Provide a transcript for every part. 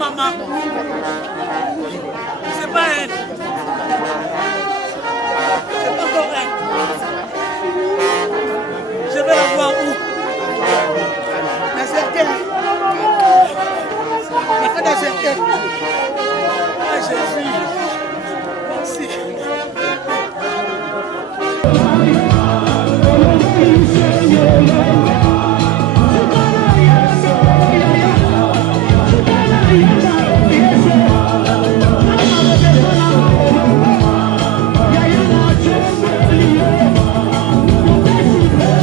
maman. C'est pas elle. C'est pas encore elle. Je vais la voir où? Dans cercueil. Dans cercueil. Ah Jésus. Merci.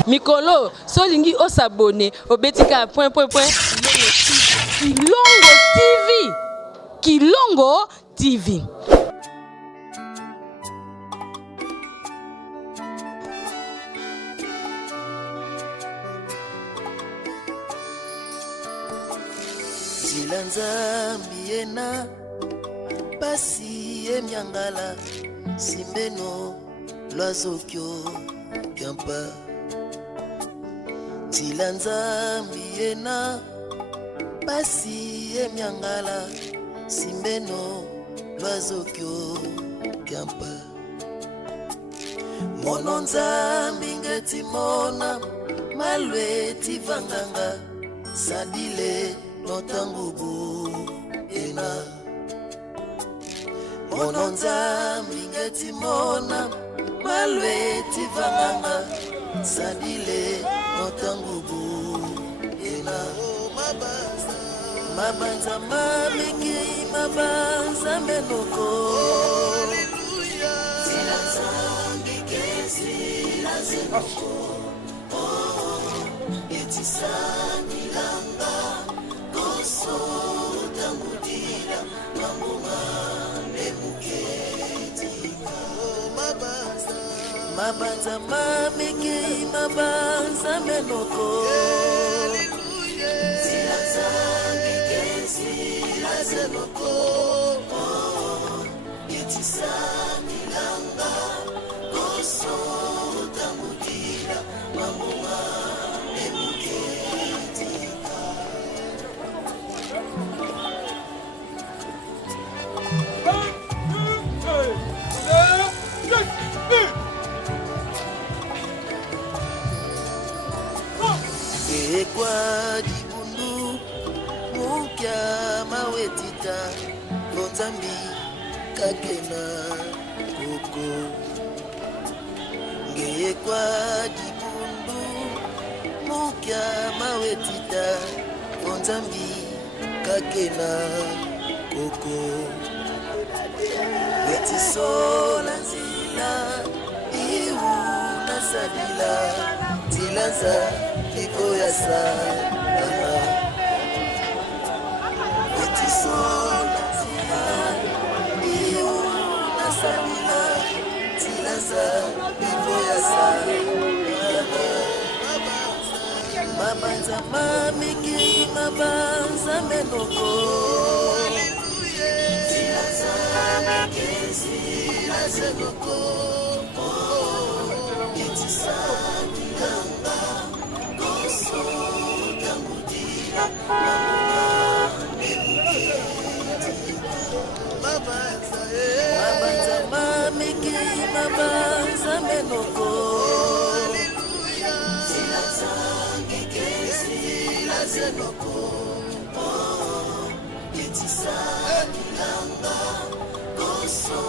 Mikolo, solingi o s'abonner au Betika point. Kilongo TV. Kilongo TV. Zilanza miena pasi emyangala simbeno lwazokyo kampa. Zilanza miena pasi emyangala simbeno lwazokyo kampa. Mononza mbingeti mona malweti vanganga sadile notangubu ena. Mononza mbingeti mona malweti vanganga sadile notangubu ena. Mabanza mamiki mabanza menoko. Zilanza mbikezi lazenoko. Etisani langa koso tambudira mambuma nemuketika. Mabanza mamiki mabanza menoko. Zilanza mbikezi lazenoko. Etisani langa koso tambudira mambuma. Kwa jibundu mukya mawetita lonzambi kakena koko. Ngeye kwa jibundu mukya mawetita lonzambi kakena koko. Wetisola nzila iwu nasadila tilanza iko ya sana. Wetisola nzila iwu nasadila tilanza iko ya sana. Mabanza mamiki mabanza menoko. Tilanza mikezi lazenoko. Etisani langa koso tambudira mambuma nemuketika. Mabanza mamiki mabanza menoko. Zilanza mikezi lazenoko. Etisani langa koso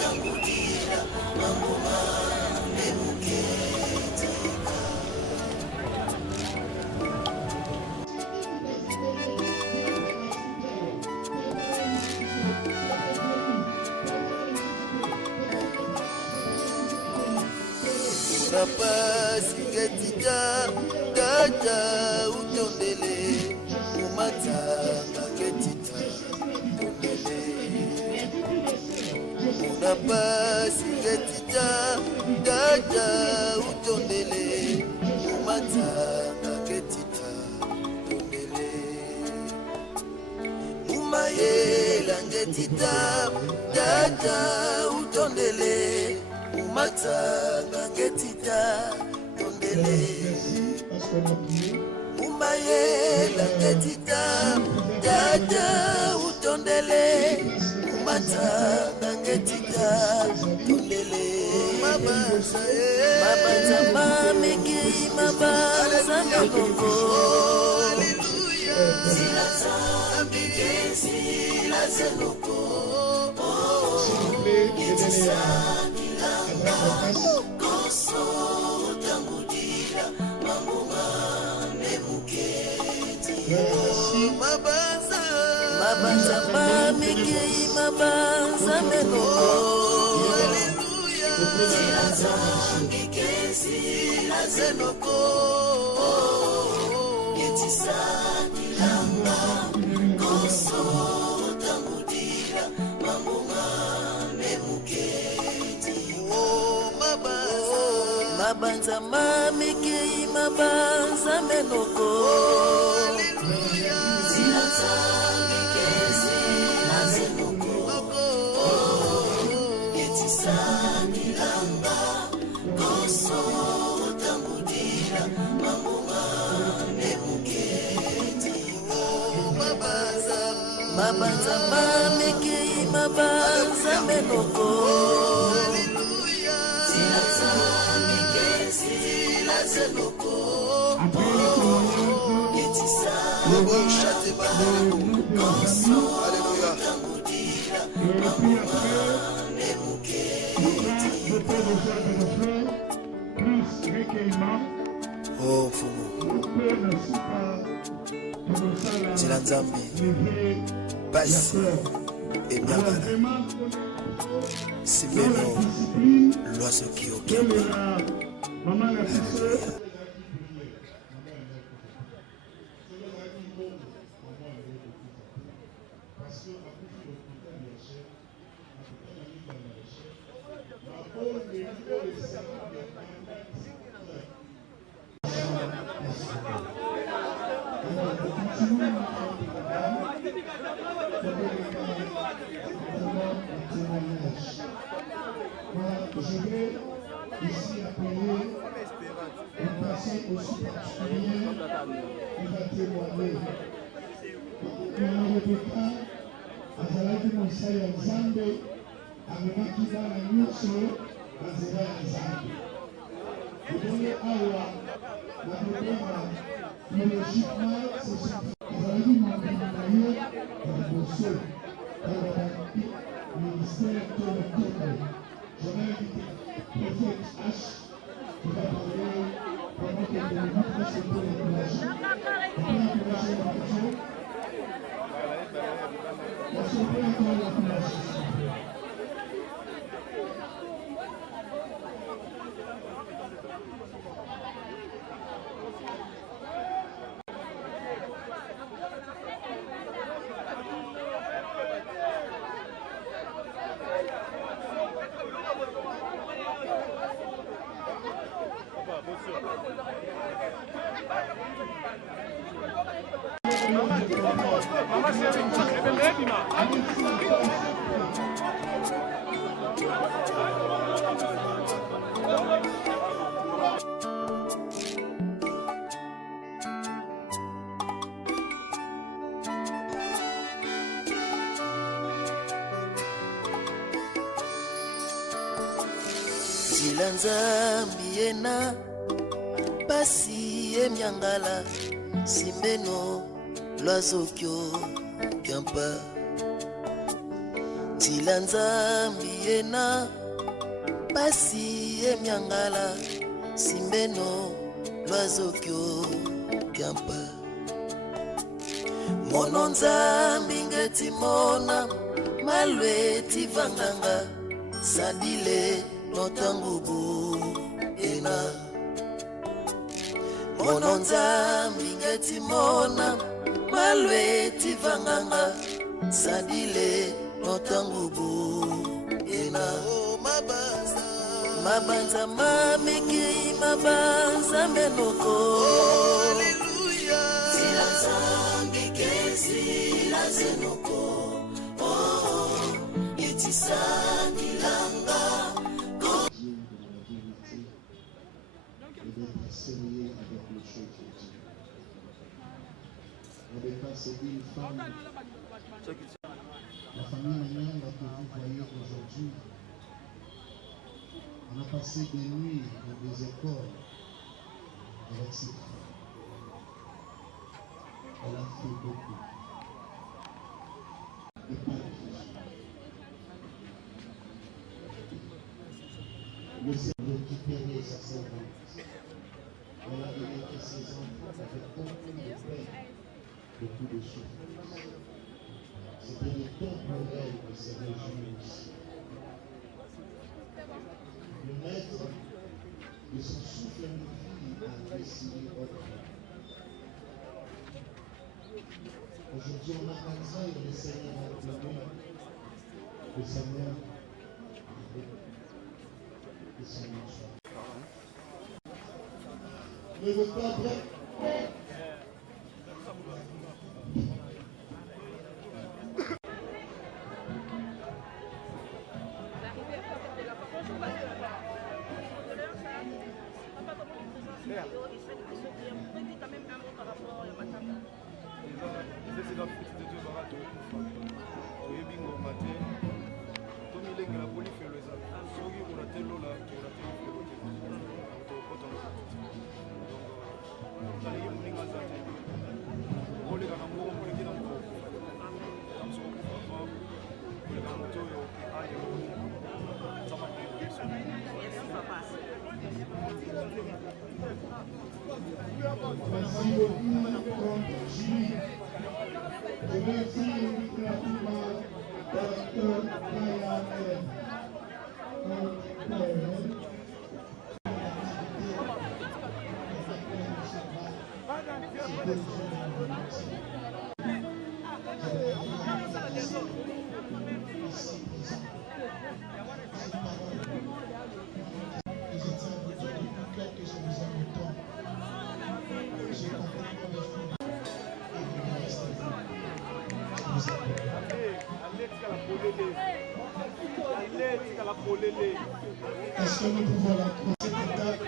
tambudira mambuma nemuketika. Rapaz ketika gata utondele umata ketita utondele. Rapaz ketika gata utondele umata ketita utondele. Umaye langetita gata utondele umata ketita utondele. Umaye langetita dada utondele umata nangetita tondele mabanza mamekei mabanza menoko zilaza mbikezi lazenoko yetisa kilanga koso utangudira mamunga memuketi mabanza mamekei mabanza menoko zilaza mbikezi lazenoko yetisa kilanga koso utangudira mamunga memuketi mabanza mamekei mabanza menoko zilaza mbikezi lazenoko yetisa kilanga koso utangudira mamunga memuketi mabanza mamekei mabanza menoko zilaza mbikezi lazenoko yetisa koso utangudira mamunga memuketi. Oh Fumu Nzila Nzambi Basi Enyangala Simeno L'oiseau qui au Kiamba. Alléluia. Je vais ici appeler une personne aussi particulière qui va témoigner. Rebeka azalaki mosali ya Nzambe amemaki bana nyonso na nzela ya Nzambe. Ebongo awa na koboma biologiquement azalaki mobili na ye ya liboso oyo babaki ministère to motoko. Je vais inviter prophète H qui va parler pendant quelques minutes pour se faire l'encourager. On peut encourager la personne. On se peut encore l'encourager. Nzila Nzambi ena pasi emyangala simbeno lwazokyo kyampa. Nzila Nzambi ena pasi emyangala simbeno lwazokyo kyampa. Mono Nzambi ngeti mona malweti vanganga sadile notangubu ena. Mono Nzambi ngeti mona malweti vanganga sadile notangubu ena. Mabanza mamekei mabanza menoko. Alleluia. Zila Nzambi kezi lazenoko. Oh, yetisa kilanga. avait passé une femme. La famille Ménial que vous voyez aujourd'hui, on a passé des nuits dans des écoles avec cette femme. Elle a fait beaucoup. Et pas de le Seigneur qui payait sa servante. Elle a donné que ses enfants avec beaucoup de peine, beaucoup de souffrance. C'était le temps pour elle de se réjouir aussi. Le maître de son souffle de vie a décidé autrement. Aujourd'hui, on a accès et le Seigneur a donné de sa mère et son enfant. Le repas prêt. Merci beaucoup, Julie. Je remercie rapidement Dr. Brian Est-ce que nous pouvons la contact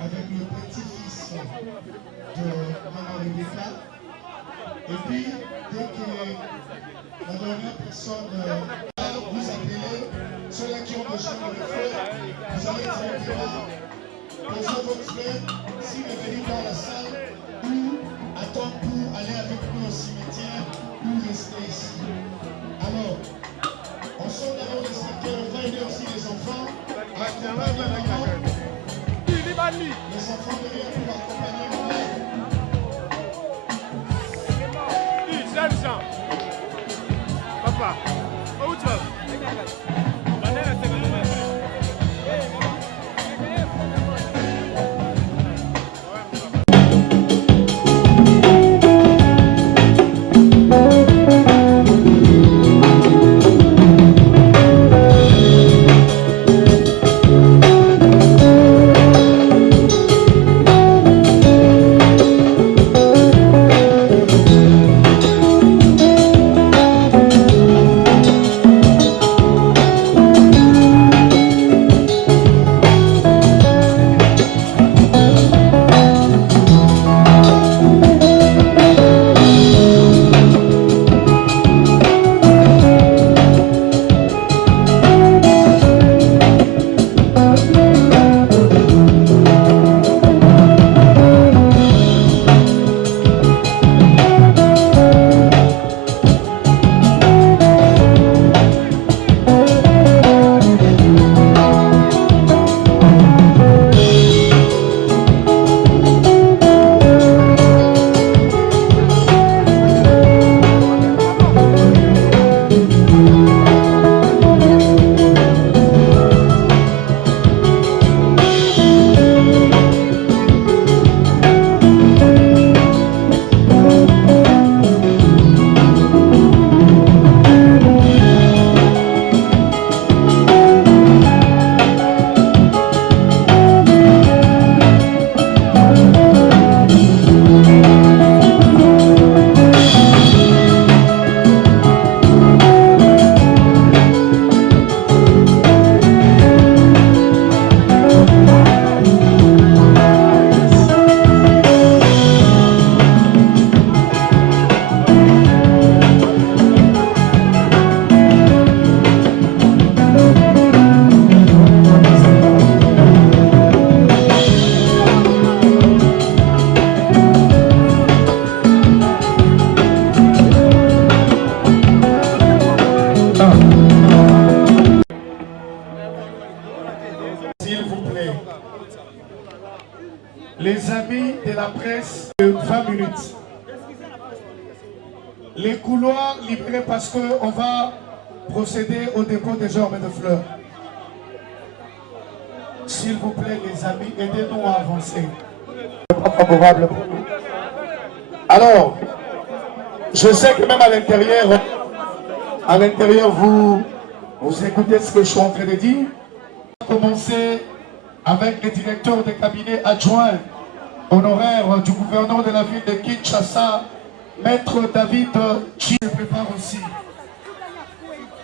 avec le petit-fils de Maman Rebecca? Et puis, dès que la dernière personne vous appelez, ceux-là qui ont besoin de le faire, vous allez directement poser votre frère s'il est venu dans la salle ou attendre pour aller avec nous au cimetière ou rester ici. Alors, on sort d'abord les secteurs, on va aider aussi les enfants à accompagner maman. Les enfants derrière pour accompagner maman. Papa, où tu vas? 20 minutes. Les couloirs libérés parce qu'on va procéder au dépôt des gerbes de fleurs. S'il vous plaît, les amis, aidez-nous à avancer. Pas favorable pour nous. Alors, je sais que même à l'intérieur, vous écoutez ce que je suis en train de dire. On va commencer avec le directeur de cabinet adjoint honoraire du gouverneur de la ville de Kinshasa, Maître David Chi se prépare aussi.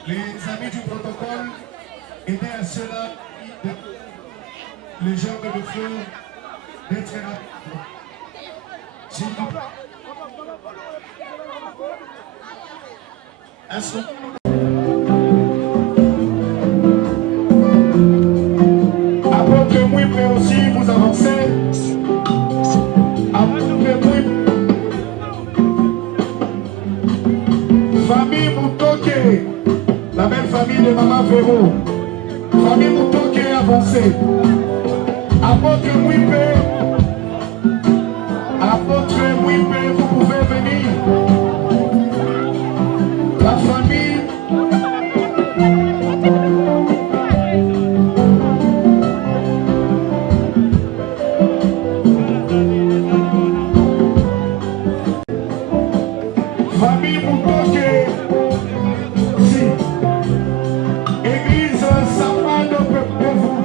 Les amis du protocole, aidez à cela, les gerbes de feu, d'être rapide. S'il vous plaît. Apôtre Mouipé aussi, vous avancez. Apôtre Mouipé. Famille Moutoké, la même famille de Maman Véro. Famille Moutoké avancée. Apôtre Mouipé. Apôtre Mouipé, vous pouvez venir. La famille. Famille Moutoké. Si. Église Sapane de vous.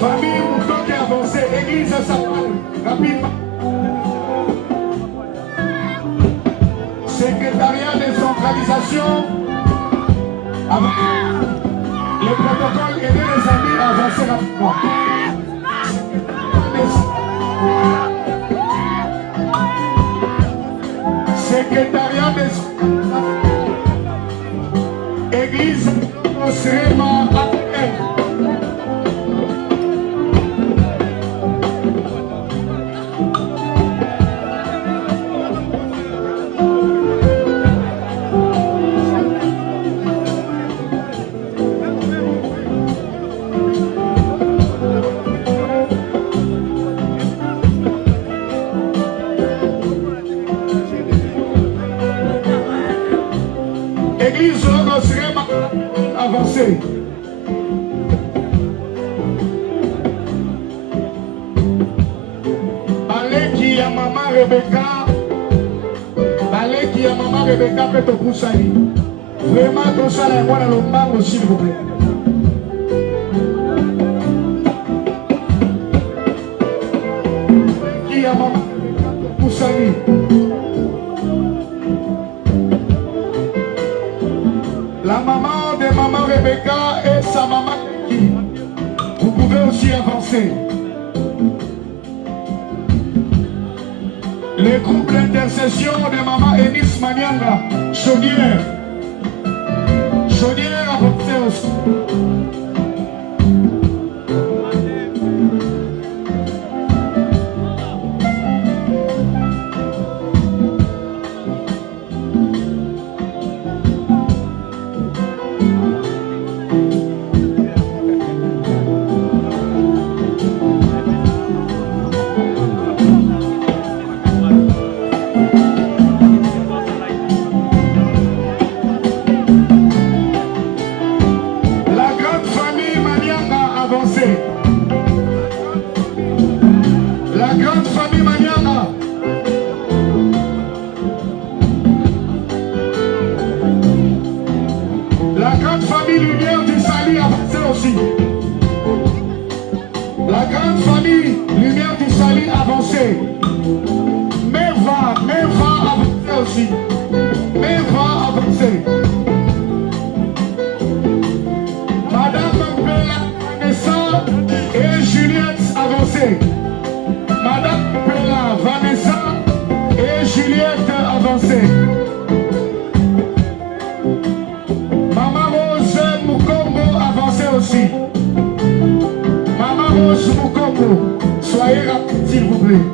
Famille Moutoké avancée, église Sapane, rapidement. Secrétariat de centralisation. Le protocole aidez les amis à avancer rapidement. Secrétariat de église Osrema Appel. Église Osrema avancée. Baleki ya Maman Rebecca. Baleki ya Maman Rebecca peut te pousser. Vraiment, tout ça, là, moi, dans le banc, s'il vous plaît. Baleki ya Maman Rebecca te pousser. La maman de Maman Rebecca et sa maman qui. Vous pouvez aussi avancer. Le groupe d'intercession de Maman Enis Manianga, Chaudière. Chaudière avancez aussi. La grande famille Manianga. La grande famille Lumière du Sali avancée aussi. La grande famille Lumière du Sali avancée. Meva avancée aussi. Meva avancée. Madame Bella Vanessa et Juliette avancée. Madame Bella avancez. Maman Rose Mukombo, avancez aussi. Maman Rose Mukombo, soyez rapide s'il vous plaît.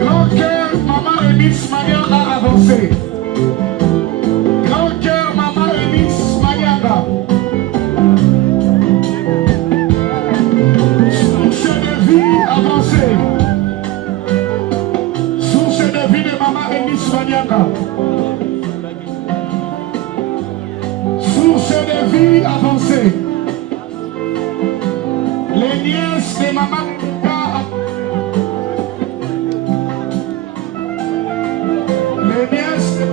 Grand cœur, Maman Emis Manianga, avancez. Grand cœur, Maman Emis Manianga. Source de vie, avancez. Source de vie de Maman Emis Manianga. Source de vie, avancez. Les nièces de Maman les nièces de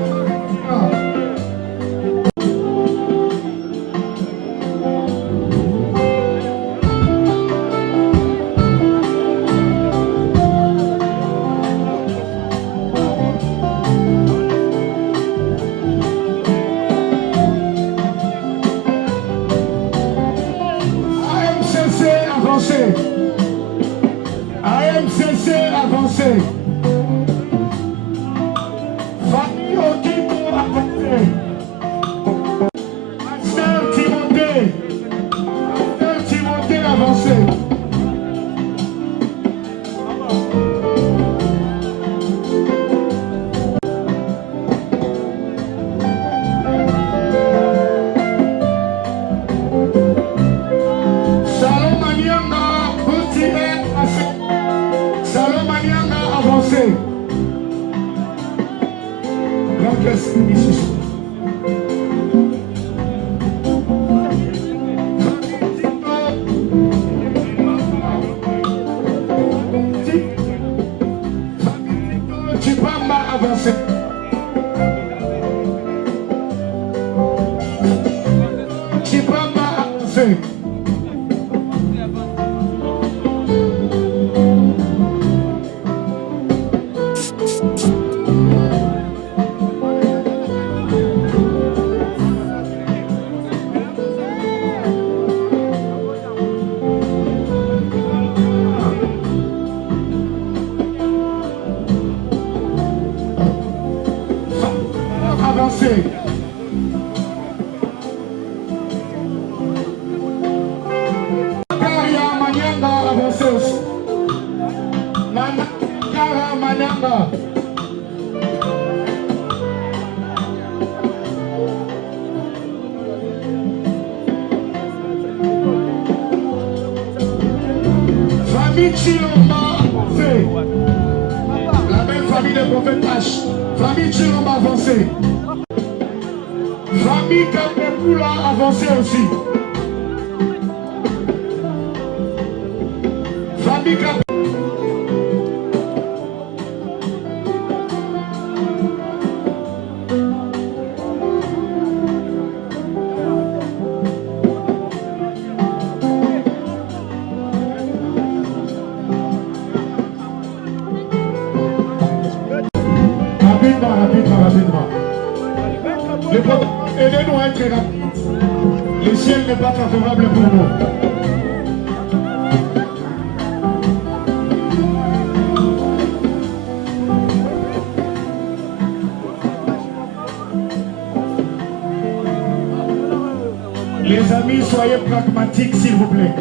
AMCC, avancez. AMCC, avancez. Famille Okiko, avancez. Pasteur Timothée. Pasteur Timothée, avancez. Salon Manianga, petit air, Salon Manianga, avancez. Grand caisse ici. Chipamba, avancez. Chipamba, avancez. Avancez. Karia Manianga, avancez aussi. Nana Kara Manianga. Famille Chilomba, avancez. La même famille de prophète H. Famille Chilomba, avancez. Famille Kapepula, avancez aussi. Famille Kapepula. Rapidement. Aidez-nous à être rapides. Le ciel n'est pas favorable pour nous. Les amis, soyez pragmatiques s'il vous plaît.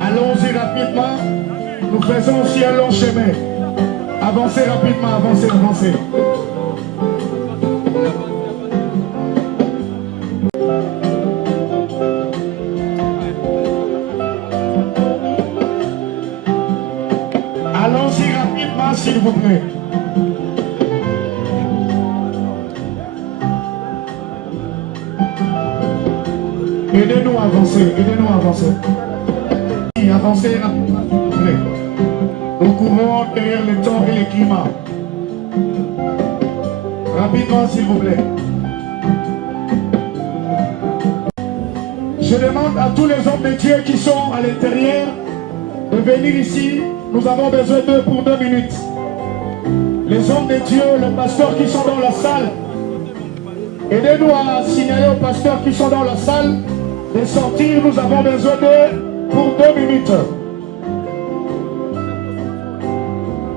Allons-y rapidement. Nous faisons aussi un long chemin. Avancez rapidement, avancez, avancez. Allons-y rapidement, s'il vous plaît. Aidez-nous à avancer, aidez-nous à avancer. Avancez rapidement, s'il vous plaît. Nous courons derrière le temps et le climat. Rapidement, s'il vous plaît. Je demande à tous les hommes de Dieu qui sont à l'intérieur de venir ici. Nous avons besoin d'eux pour 2 minutes. Les hommes de Dieu, les pasteurs qui sont dans la salle, aidez-nous à signaler aux pasteurs qui sont dans la salle de sortir. Nous avons besoin d'eux pour 2 minutes.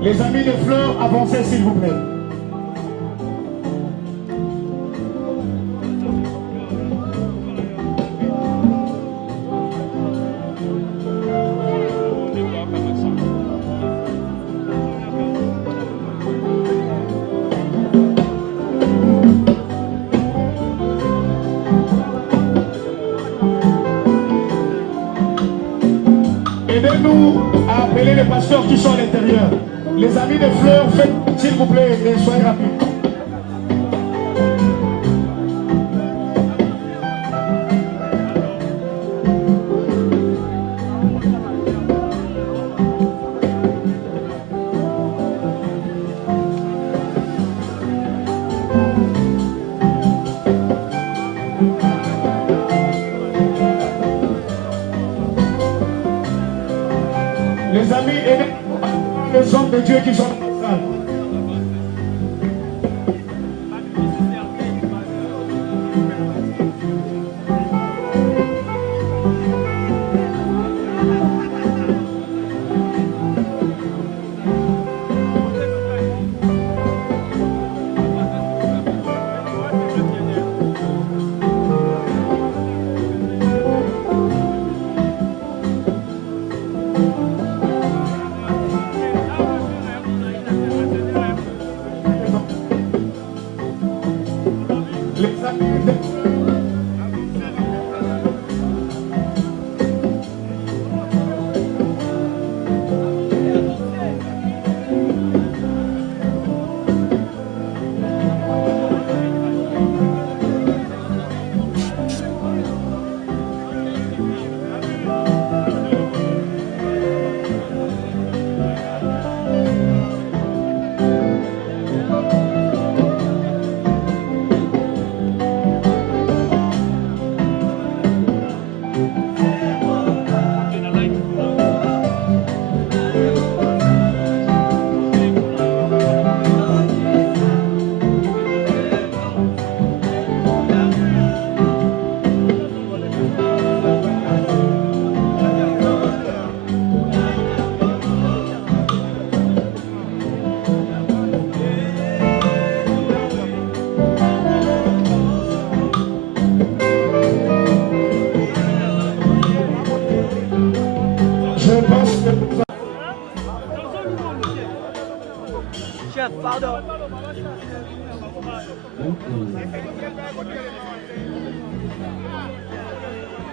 Les amis de fleurs, avancez s'il vous plaît. appeler les pasteurs qui sont à l'intérieur. Les amis de fleurs, faites s'il vous plaît et soyez rapides. Les amis et les hommes de Dieu qui sont dans la salle.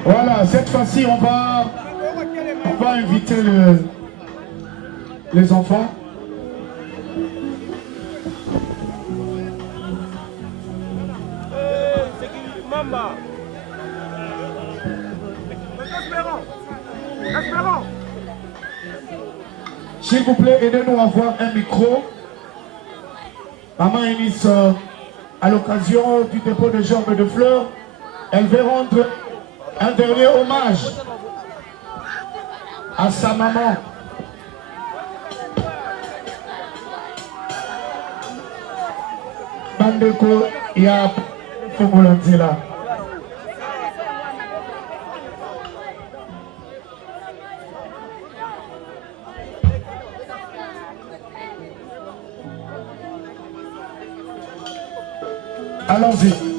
Voilà, cette fois-ci, on va inviter les enfants. S'il vous plaît, aidez-nous à avoir un micro. Maman Eunice, à l'occasion du dépôt de gerbes de fleurs, elle veut rendre un dernier hommage à sa maman. Bandeko ya Fongolanzela. Allons-y.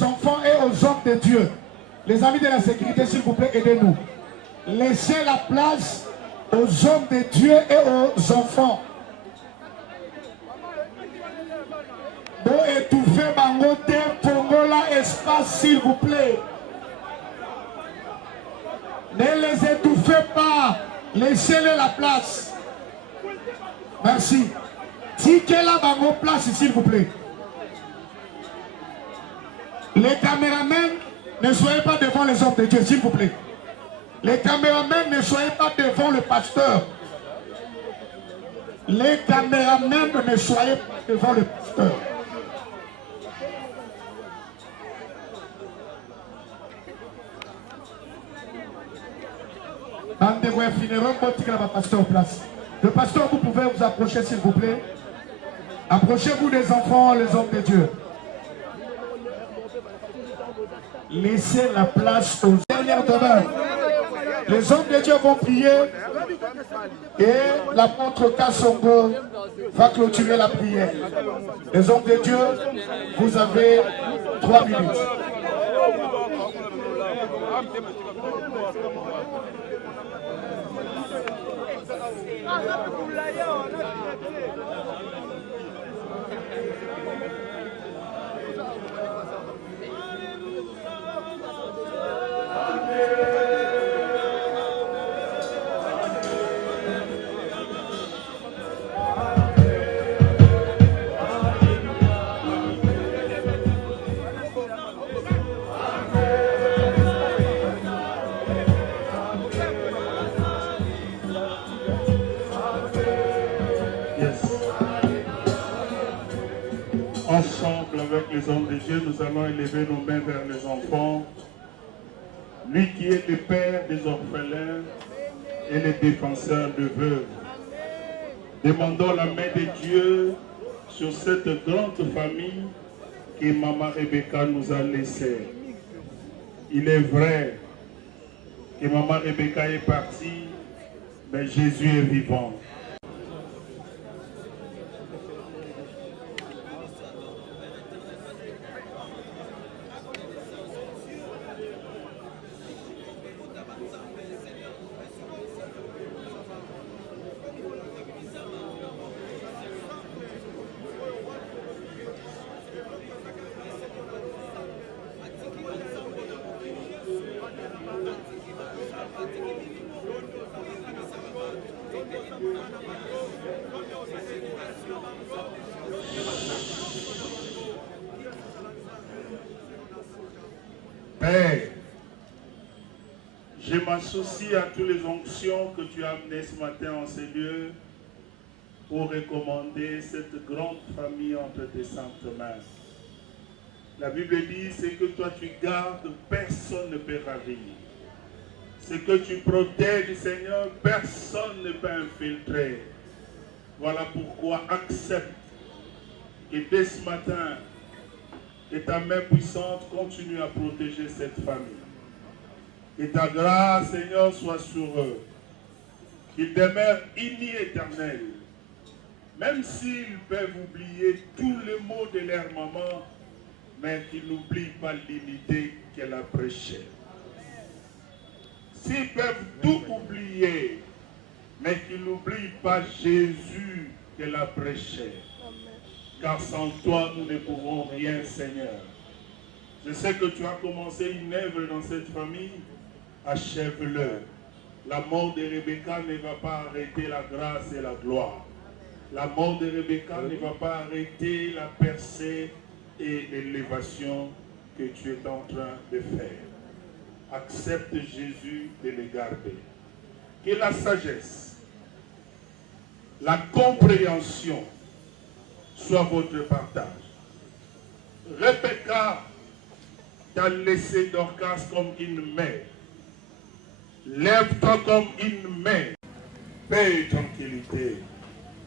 aux enfants et aux hommes de Dieu. Les amis de la sécurité, s'il vous plaît, aidez-nous. Laissez la place aux hommes de Dieu et aux enfants. Bon, étouffez Bangote, Pongola, espace, s'il vous plaît. Ne les étouffez pas. Laissez-les la place. Merci. Tiquez-la Bango place, s'il vous plaît. Les caméramens, ne soyez pas devant les hommes de Dieu, s'il vous plaît. Les caméramens, ne soyez pas devant le pasteur. Les caméramens, ne soyez pas devant le pasteur. Le pasteur, vous pouvez vous approcher, s'il vous plaît. Approchez-vous des enfants, les hommes de Dieu. Laissez la place aux dernières demeures. Les hommes de Dieu vont prier et l'apôtre Kassongo va clôturer la prière. Les hommes de Dieu, vous avez 3 minutes. Ensemble avec les hommes de Dieu, nous allons élever nos mains vers les enfants. Lui qui est le père des orphelins et le défenseur de veuves. Demandons la main de Dieu sur cette grande famille que Maman Rebecca nous a laissée. Il est vrai que Maman Rebecca est partie, mais Jésus est vivant. Père, je m'associe à toutes les onctions que tu as amenées ce matin en ces lieux pour recommander cette grande famille entre tes saintes mains. La Bible dit, c'est que toi tu gardes, personne ne peut ravir. Ce que tu protèges, Seigneur, personne ne peut infiltrer. Voilà pourquoi accepte que dès ce matin, que ta main puissante continue à protéger cette famille. Que ta grâce, Seigneur, soit sur eux. Qu'ils demeurent unis éternels. Même s'ils peuvent oublier tous les mots de leur maman, mais qu'ils n'oublient pas l'unité qu'elle a prêchée. S'ils peuvent tout oublier, mais qu'ils n'oublient pas Jésus qu'elle a prêché. Car sans toi, nous ne pouvons rien, Seigneur. Je sais que tu as commencé une œuvre dans cette famille, achève-le. La mort de Rebecca ne va pas arrêter la grâce et la gloire. La mort de Rebecca ne va pas arrêter la percée et l'élévation que tu es en train de faire. Accepte Jésus de les garder. Que la sagesse, la compréhension soit votre partage. Rebecca t'a laissé Dorcas comme une mère. Lève-toi comme une mère. Paix et tranquillité.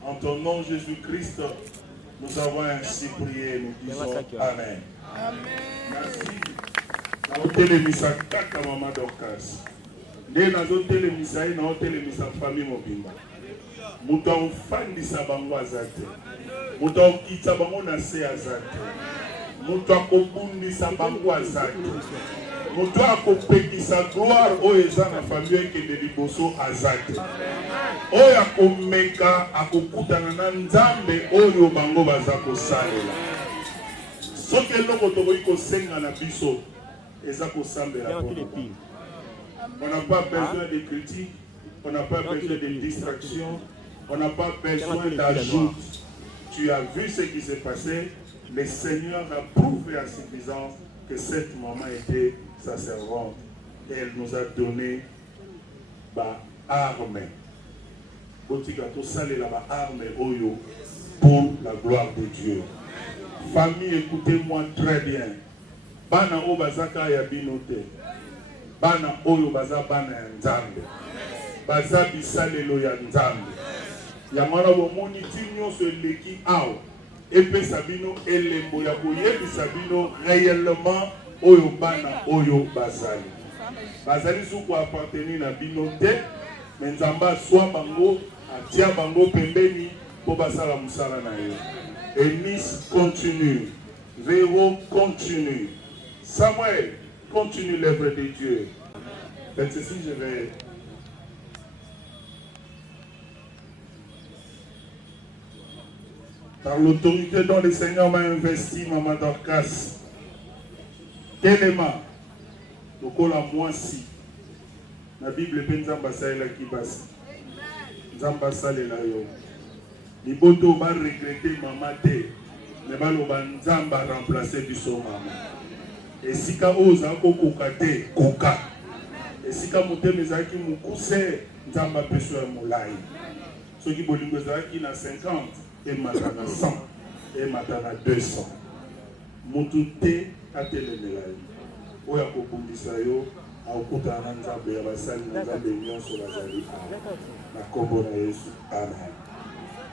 En ton nom Jésus-Christ, nous avons ainsi prié, nous disons Amen. Amen. Merci. Naotelemisa kaka mama Dorcas. Nde nazotelemisa ye naotelemisa famille mobimba. Mutu amfandisa bango aza te. Mutu akitisa bango na se aza te. moto akobundisa bango azaki moto akopekisa gloire oyo eza na famille ekende liboso azaki oyo akomeka akokutana na nzambe oyo bango baza kosalela soki eloko tokoki kosenga na biso eza kosambela on n'a pas besoin de critiques, on n'a pas besoin de distractions, on n'a pas besoin d'ajout. Tu as vu ce qui s'est passé, le Seigneur a prouvé à suffisance que cette maman était sa servante et elle nous a donné armes. Pour la gloire de Dieu. Famille, écoutez-moi très bien. Bana o bazaka ya binote. Bana oyo baza bana ya nzambe. Baza bisalelo ya nzambe. Ya mwana bomoni tinyo so leki ao. Epe sabino elembo ya koyebi sabino réellement oyo bana oyo bazali. Bazali suko appartenir na binote. Menzamba soa bango atia bango pembeni po basala musala na yo. Eunice continue. Véro continue. Samuel continue l'œuvre de Dieu. Faites ceci, je vais. Par l'autorité dont le Seigneur m'a investi, Maman Dorcas, Téléma, Lokola Mwasi, la Bible est Nzamba Salela Kibasi, Nzamba Salela Yo. Liboto va regretter Maman Té, mais va Nzamba remplacer Biso Maman. Et si ka oza kokoka te koka et si ka motema ezalaki mokuse nzamba peso ya molai soki bolingo ezalaki na 50 emata na 100 emata na 200 motu te atelemela ye oyo akobundisa yo akokutana na nzambe ya basali na nzambe nyonso bazali na kombo na Yesu amen.